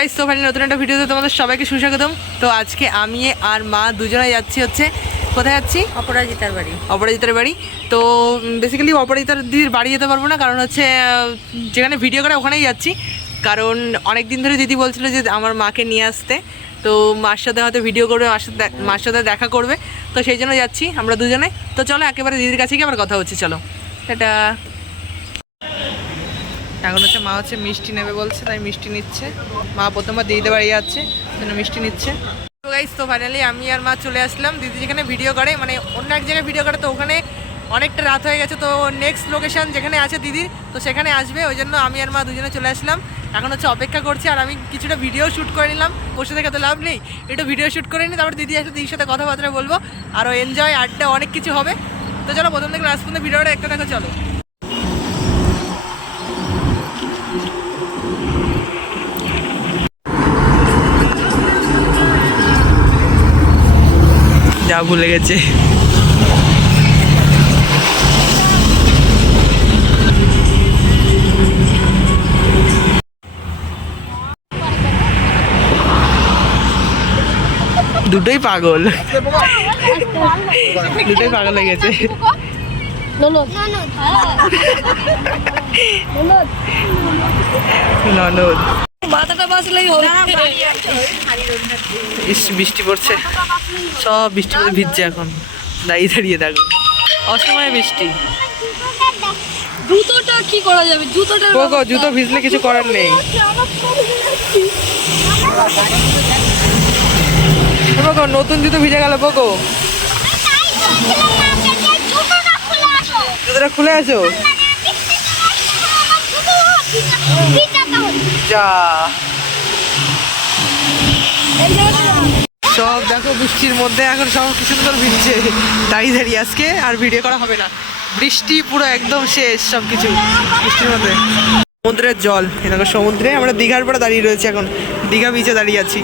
Guys তো finally নতুন একটা ভিডিওতে তোমাদের সবাইকে সুস্বাগতম। তো আজকে আমি আর মা দুজনেই যাচ্ছি হচ্ছে কোথায় যাচ্ছি? অপরাজিতার বাড়ি। অপরাজিতার বাড়ি। তো বেসিক্যালি অপরাজিতার দিদির বাড়ি যেতে পারবো না, কারণ হচ্ছে যেখানে ভিডিও করে ওখানেই যাচ্ছি। কারণ অনেক দিন ধরে দিদি বলছিল যে আমার মাকে নিয়ে আসতে, তো মার সাথে হয়তো ভিডিও করবে, মার সাথে দেখা করবে, তো সেই জন্য যাচ্ছি আমরা দুজনে। তো চলো একেবারে দিদির কাছে গিয়ে আবার কথা হচ্ছে, চলো এটা। এখন হচ্ছে মা হচ্ছে মিষ্টি নেবে বলছে, তাই মিষ্টি নিচ্ছে। মা প্রথমবার দিদিদের বাড়ি যাচ্ছে, জন্য মিষ্টি নিচ্ছে। তো গাইস তো ফাইনালি আমি আর মা চলে আসলাম দিদি যেখানে ভিডিও করে, মানে অন্য এক জায়গায় ভিডিও করে, তো ওখানে অনেকটা রাত হয়ে গেছে। তো নেক্সট লোকেশন যেখানে আছে দিদির, তো সেখানে আসবে, ওই জন্য আমি আর মা দুজনে চলে আসলাম। এখন হচ্ছে অপেক্ষা করছি, আর আমি কিছুটা ভিডিও শ্যুট করে নিলাম। বসে থেকে তো লাভ নেই, একটু ভিডিও শ্যুট করে নিই, তারপর দিদি আসলে দিদির সাথে কথাবার্তা বলবো, আরও এনজয় আড্ডা অনেক কিছু হবে। তো চলো প্রথম থেকে লাস্ট পর্যন্ত ভিডিওটা একটা দেখো, চলো। যা ভুলে গেছে। দুটোই পাগল, দুটোই পাগল হয়ে গেছে। ননদ বৃষ্টি পড়ছে, সব বৃষ্টি পড়ে ভিজছে। এখন দাঁড়িয়ে দাঁড়িয়ে দেখো, অসময়ে বৃষ্টি। জুতোটা কি করা যাবে? জুতো ভিজলে কিছু করার নেই। নতুন জুতো ভিজে গেল। বকো জুতোটা খুলে আসো। যা সব দেখো বৃষ্টির মধ্যে এখন সব কি সুন্দর ভিজছে, দাঁড়িয়ে দাঁড়িয়ে। আজকে আর ভিডিও করা হবে না, বৃষ্টি পুরো একদম শেষ সবকিছু বৃষ্টির মধ্যে। সমুদ্রের জল, এরকম সমুদ্রে আমরা দীঘার পরে দাঁড়িয়ে রয়েছি, এখন দীঘা বিচে দাঁড়িয়ে আছি।